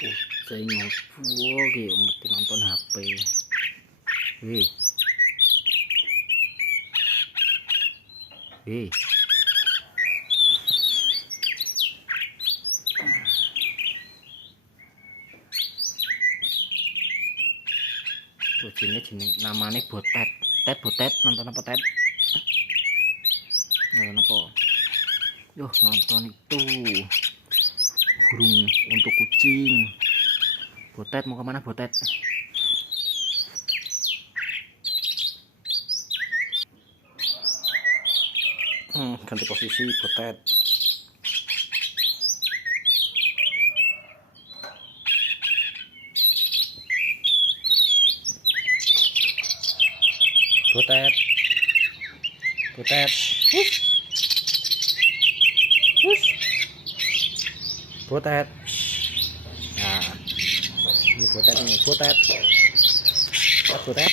Kucing ngopo ki mesti nonton HP. Hei. Hei. Kucingnya jeneng namanya Botet. Botet nonton apa Ted? Nonton apa? Yoh nonton itu burung untuk kucing. Botet mau kemana Botet? Ganti posisi Botet. Botet. Botet. Hush. Hush. Botet. Nah, ini Botet ini Botet. Botet.